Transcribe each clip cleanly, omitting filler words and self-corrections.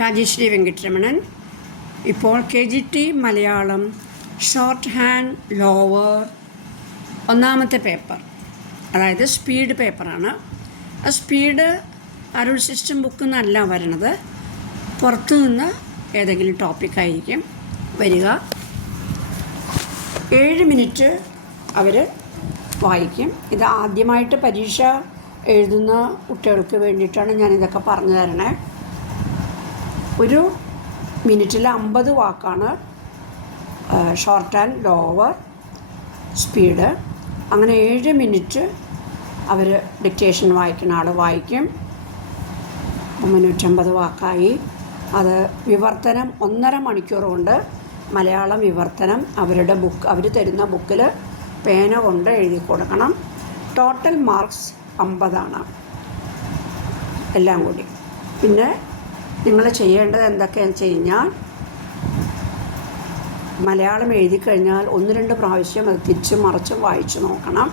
രാജശ്രീ വെങ്കിട്ടരമണൻ. ഇപ്പോൾ KGT Malayalam short hand lower ഒന്നാമത്തെ paper, അതായത് സ്പീഡ് പേപ്പറാണ്. ആ സ്പീഡ് അരുൾ സിസ്റ്റം ബുക്കിൽ നിന്നല്ല വരണത്, പുറത്തു നിന്ന് ഏതെങ്കിലും ടോപ്പിക്കായിരിക്കും വരിക. 7 മിനിറ്റ് അവർ വായിക്കും. ഇത് ആദ്യമായിട്ട് പരീക്ഷ എഴുതുന്ന കുട്ടികൾക്ക് വേണ്ടിയിട്ടാണ് ഞാനിതൊക്കെ പറഞ്ഞു തരണേ. ഒരു മിനിറ്റിൽ 50 വാക്കാണ് ഷോർട്ട് ആൻഡ് ലോവർ സ്പീഡ്. അങ്ങനെ 7 മിനിറ്റ് അവർ ഡിക്റ്റേഷൻ വായിക്കുന്ന ആൾ വായിക്കും. 350 വാക്കായി. അത് വിവർത്തനം 1.5 മണിക്കൂർ കൊണ്ട് മലയാളം വിവർത്തനം അവർ തരുന്ന ബുക്കിൽ പേന കൊണ്ട് എഴുതി കൊടുക്കണം. ടോട്ടൽ മാർക്സ് 50 എല്ലാം കൂടി. പിന്നെ നിങ്ങൾ ചെയ്യേണ്ടത് എന്തൊക്കെയാണെന്ന് വെച്ച് കഴിഞ്ഞാൽ, മലയാളം എഴുതി കഴിഞ്ഞാൽ 1-2 പ്രാവശ്യം അത് തിരിച്ചും മറിച്ചും വായിച്ചു നോക്കണം.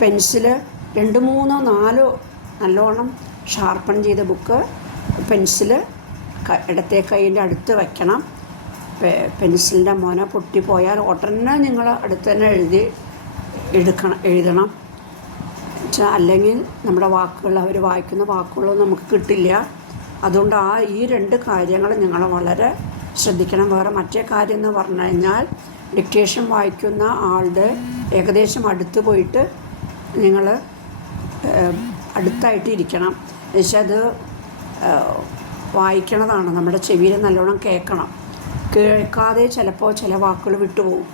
പെൻസില് 2, 3, 4 നല്ലോണം ഷാർപ്പൺ ചെയ്ത ബുക്ക് പെൻസില് ഇടത്തെ കൈയിൻ്റെ അടുത്ത് വയ്ക്കണം. പെൻസിലിൻ്റെ മുന പൊട്ടിപ്പോയാൽ ഉടനെ നിങ്ങൾ അടുത്ത് തന്നെ എഴുതണം. അല്ലെങ്കിൽ നമ്മുടെ വാക്കുകൾ, അവർ വായിക്കുന്ന വാക്കുകളൊന്നും നമുക്ക് കിട്ടില്ല. അതുകൊണ്ട് ഈ 2 കാര്യങ്ങൾ നിങ്ങൾ വളരെ ശ്രദ്ധിക്കണം. വേറെ മറ്റേ കാര്യം എന്ന് പറഞ്ഞു കഴിഞ്ഞാൽ, ഡിക്റ്റേഷൻ വായിക്കുന്ന ആളുടെ ഏകദേശം അടുത്ത് പോയിട്ട് നിങ്ങൾ അടുത്തായിട്ട് ഇരിക്കണം. എന്നുവെച്ചാൽ അത് വായിക്കണതാണ്, നമ്മുടെ ചെവിയിൽ നല്ലോണം കേൾക്കണം. കേൾക്കാതെ ചിലപ്പോൾ ചില വാക്കുകൾ വിട്ടുപോകും.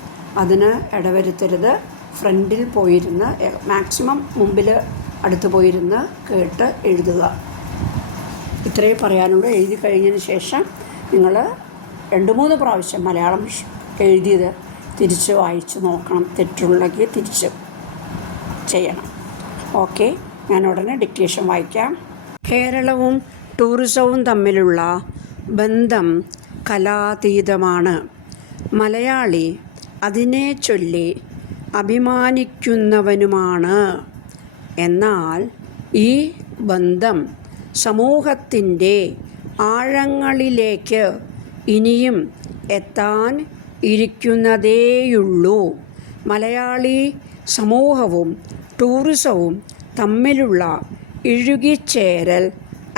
അതിന് ഇടവരുത്തരുത്. ഫ്രണ്ടിൽ പോയിരുന്ന്, മാക്സിമം മുമ്പിൽ അടുത്ത് പോയിരുന്ന് കേട്ട് എഴുതുക. ഇത്രയും പറയാനുള്ളൂ. എഴുതി കഴിഞ്ഞതിന് ശേഷം നിങ്ങൾ 2-3 പ്രാവശ്യം മലയാളം എഴുതിയത് തിരിച്ച് വായിച്ച് നോക്കണം. തെറ്റുണ്ടെങ്കിൽ തിരിച്ച് ചെയ്യണം. ഓക്കെ, ഞാൻ ഉടനെ ഡിക്റ്റേഷൻ വായിക്കാം. കേരളവും ടൂറിസവും തമ്മിലുള്ള ബന്ധം കലാതീതമാണ്. മലയാളി അതിനെ ചൊല്ലി അഭിമാനിക്കുന്നവനുമാണ്. എന്നാൽ ഈ ബന്ധം സമൂഹത്തിൻ്റെ ആഴങ്ങളിലേക്ക് ഇനിയും എത്താൻ ഇരിക്കുന്നതേയുള്ളൂ. മലയാളി സമൂഹവും ടൂറിസവും തമ്മിലുള്ള ഇഴുകിച്ചേരൽ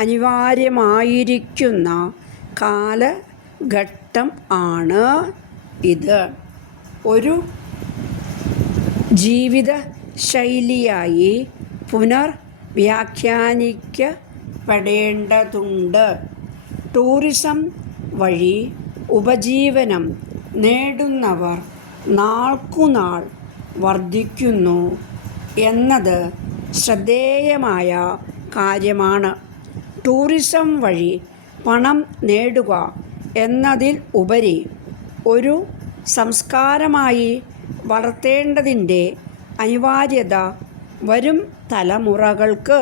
അനിവാര്യമായിരിക്കുന്ന കാലഘട്ടം ആണ് ഇത്. ഒരു ജീവിത ശൈലിയായി പുനർവ്യാഖ്യാനിക്കപ്പെടേണ്ടതുണ്ട്. ടൂറിസം വഴി ഉപജീവനം നേടുന്നവർ നാൾക്കുനാൾ വർദ്ധിക്കുന്നു എന്നത് ശ്രദ്ധേയമായ കാര്യമാണ്. ടൂറിസം വഴി പണം നേടുക എന്നതിൽ ഉപരി ഒരു സംസ്കാരമായി വളർത്തേണ്ടതിൻ്റെ അനിവാര്യത വരും തലമുറകൾക്ക്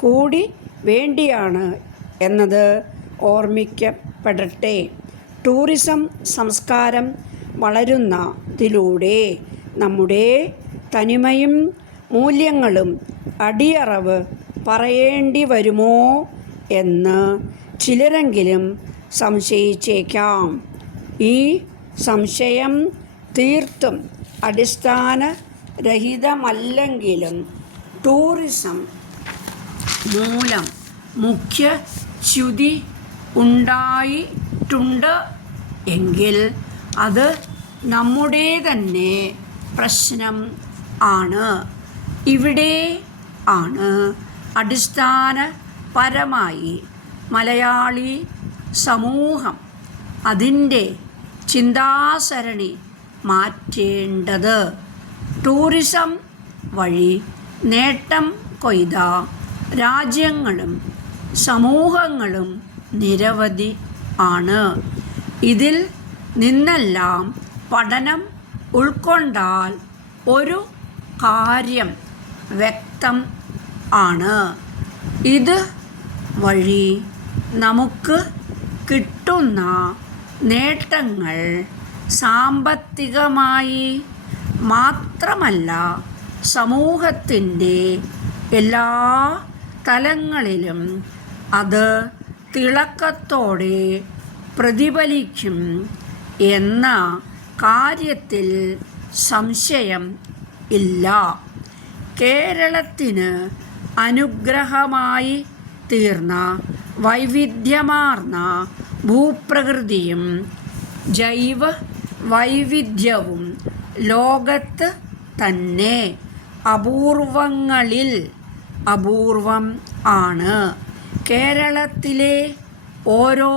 കൂടി വേണ്ടിയാണ് എന്നത് ഓർമ്മിക്കപ്പെടട്ടെ. ടൂറിസം സംസ്കാരം വളരുന്നതിലൂടെ നമ്മുടെ തനിമയും മൂല്യങ്ങളും അടിയറവ് പറയേണ്ടി വരുമോ എന്ന് ചിലരെങ്കിലും സംശയിച്ചേക്കാം. ഈ സംശയം തീർത്തും അടിസ്ഥാനരഹിതമല്ലെങ്കിലും ടൂറിസം മൂലം മുഖ്യ ച്യുതി ഉണ്ടായിട്ടുണ്ട് എങ്കിൽ അത് നമ്മുടെ തന്നെ പ്രശ്നം ആണ്. ഇവിടെ ആണ് അടിസ്ഥാനപരമായി മലയാളി സമൂഹം അതിൻ്റെ ചിന്താസരണി മാറ്റേണ്ടത്. ടൂറിസം വഴി നേട്ടം കൊയ്ത രാജ്യങ്ങളും സമൂഹങ്ങളും നിരവധി ആണ്. ഇതിൽ നിന്നെല്ലാം പഠനം ഉൾക്കൊണ്ടാൽ ഒരു കാര്യം വ്യക്തം ആണ്. ഇത് വഴി നമുക്ക് കിട്ടുന്ന നേട്ടങ്ങൾ സാമ്പത്തികമായി മാത്രമല്ല, സമൂഹത്തിൻ്റെ എല്ലാ തലങ്ങളിലും അത് തിളക്കത്തോടെ പ്രതിഫലിക്കും എന്ന കാര്യത്തിൽ സംശയം ഇല്ല. കേരളത്തിന് അനുഗ്രഹമായി തീർന്ന വൈവിധ്യമാർന്ന ഭൂപ്രകൃതിയും ജൈവ വൈവിധ്യവും ലോകത്ത് തന്നെ അപൂർവങ്ങളിൽ അപൂർവം ആണ്. കേരളത്തിലെ ഓരോ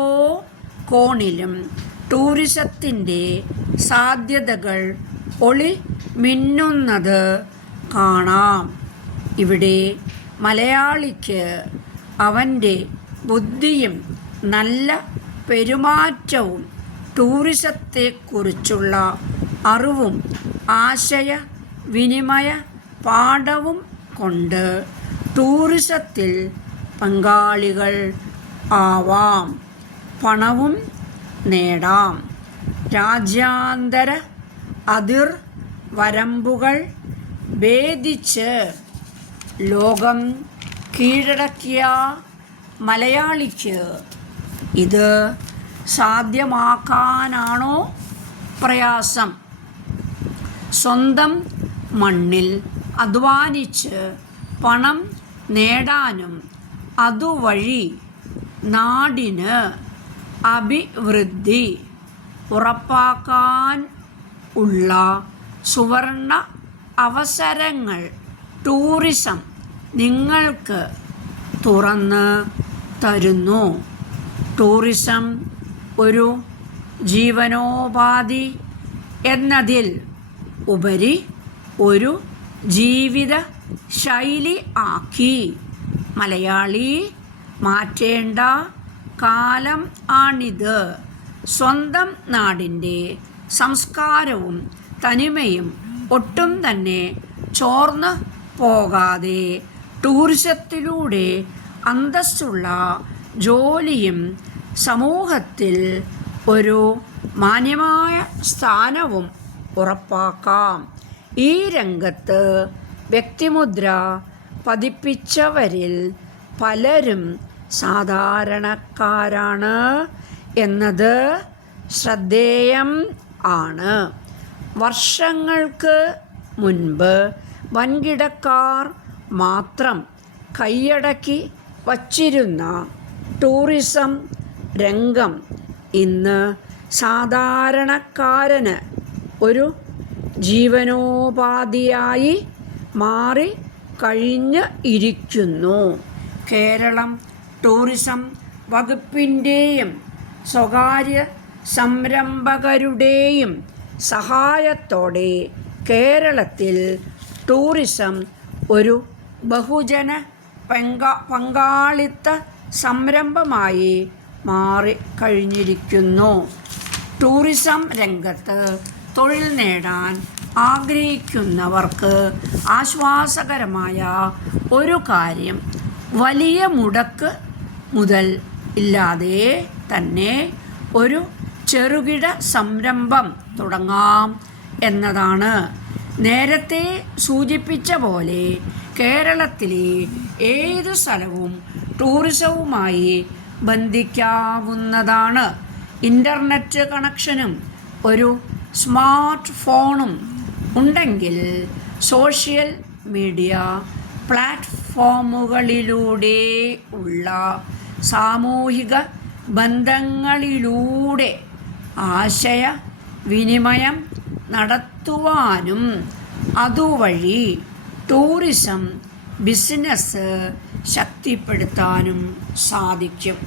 കോണിലും ടൂറിസത്തിൻ്റെ സാധ്യതകൾ ഒളിമിന്നുന്നത് കാണാം. ഇവിടെ മലയാളിക്ക് അവൻ്റെ ബുദ്ധിയും നല്ല പെരുമാറ്റവും ടൂറിസത്തെക്കുറിച്ചുള്ള അറിവും ആശയവിനിമയ പാഠവും കൊണ്ട് ടൂറിസത്തിൽ പങ്കാളികൾ ആവാം, പണവും നേടാം. രാജ്യാന്തര അതിർ വരമ്പുകൾ ഭേദിച്ച് ലോകം കീഴടക്കിയ മലയാളിക്ക് ഇത് സാധ്യമാക്കാനാണോ പ്രയാസം? സ്വന്തം മണ്ണിൽ അധ്വാനിച്ച് പണം നേടാനും അതുവഴി നാടിന് അഭിവൃദ്ധി ഉറപ്പാക്കാൻ ഉള്ള സുവർണ അവസരങ്ങൾ ടൂറിസം നിങ്ങൾക്ക് തുറന്ന് തരുന്നു. ടൂറിസം ഒരു ജീവനോപാധി എന്നതിൽ ഉപരി ഒരു ജീവിത ശൈലി ആക്കി മലയാളി മാറ്റേണ്ട കാലം ആണിത്. സ്വന്തം നാടിൻ്റെ സംസ്കാരവും തനിമയും ഒട്ടും തന്നെ ചോർന്ന് പോകാതെ ടൂറിസത്തിലൂടെ അന്തസ്സുള്ള ജോലിയും സമൂഹത്തിൽ ഒരു മാന്യമായ സ്ഥാനവും ഉറപ്പാക്കാം. ഈ രംഗത്ത് വ്യക്തിമുദ്ര പതിപ്പിച്ചവരിൽ പലരും സാധാരണക്കാരാണ് എന്നത് ശ്രദ്ധേയം ആണ്. വർഷങ്ങൾക്ക് മുൻപ് വൻകിടക്കാർ മാത്രം കൈയടക്കി വച്ചിരുന്ന ടൂറിസം രംഗം ഇന്ന് സാധാരണക്കാരന് ഒരു ജീവനോപാധിയായി മാറി കഴിഞ്ഞ് ഇരിക്കുന്നു. കേരളം ടൂറിസം വകുപ്പിൻ്റെയും സ്വകാര്യ സംരംഭകരുടെയും സഹായത്തോടെ കേരളത്തിൽ ടൂറിസം ഒരു ബഹുജന പങ്കാളിത്ത സംരംഭമായി മാറിക്കഴിഞ്ഞിരിക്കുന്നു. ടൂറിസം രംഗത്ത് തൊഴിൽ നേടാൻ ആഗ്രഹിക്കുന്നവർക്ക് ആശ്വാസകരമായ ഒരു കാര്യം വലിയ മുടക്ക് മുതൽ ഇല്ലാതെ തന്നെ ഒരു ചെറുകിട സംരംഭം തുടങ്ങാം എന്നതാണ്. നേരത്തെ സൂചിപ്പിച്ച പോലെ കേരളത്തിലെ ഏതു സ്ഥലവും ടൂറിസവുമായി ബന്ധിക്കാവുന്നതാണ്. ഇൻ്റർനെറ്റ് കണക്ഷനും ഒരു സ്മാർട്ട് ഫോണും ഉണ്ടെങ്കിൽ സോഷ്യൽ മീഡിയ പ്ലാറ്റ്ഫോമുകളിലൂടെ ഉള്ള സാമൂഹിക ബന്ധങ്ങളിലൂടെ ആശയവിനിമയം നടത്തുവാനും അതുവഴി ടൂറിസം ബിസിനസ് ശക്തിപ്പെടുത്താനും സാധിക്കും.